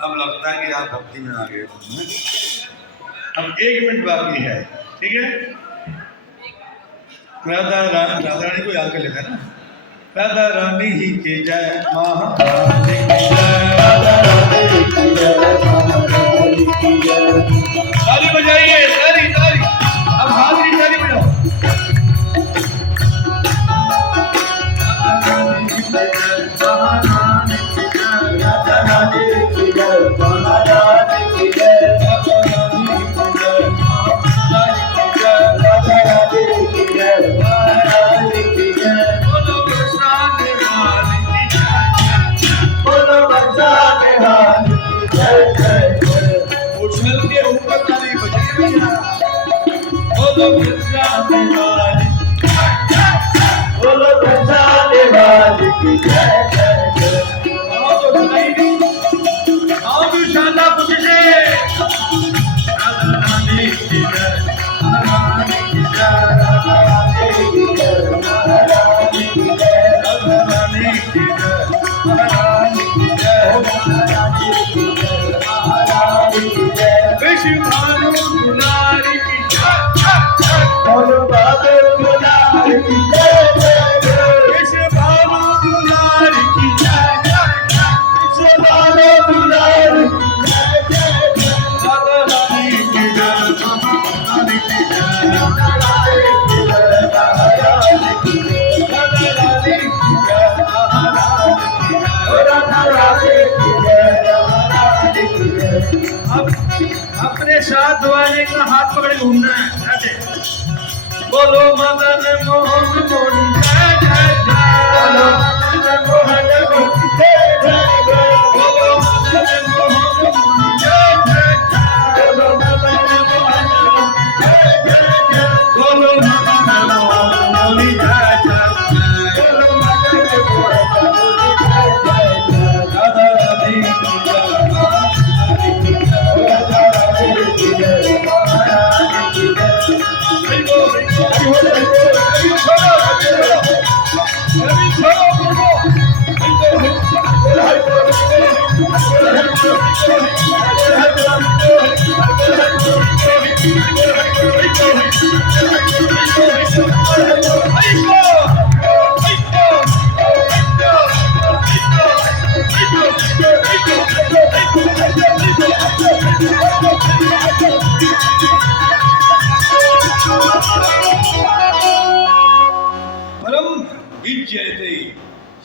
अब लगता है कि आप भक्ति में आ गए। अब 1 मिनट बाकी है, ठीक है। राधा रानी को याद कर लेता है ना। राधा रानी ही के जय, महारानी की जय, राधा रानी की जय, महारानी की जय। ताली बजाइए, ताली ताली। अब हाथ की ताली बजाओ। अपने साथ वाले का हाथ पकड़ घूमना है। बोलो मदन मोहन मोहन जय जय जय, बोलो मदन मोहन जय जय जय, बोलो मदन मोहन जय जय जय, बोलो मदन मोहन जय जय जय, बोलो मदन मोहन जय जय जय, बोलो मदन मोहन जय जय जय। राधा रानी की जय,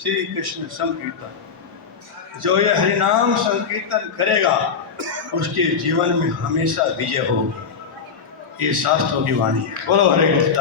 श्री कृष्ण संकीर्तन। जो ये हरिनाम संकीर्तन करेगा उसके जीवन में हमेशा विजय होगी। ये शास्त्रों की वाणी है। बोलो हरे कृष्ण।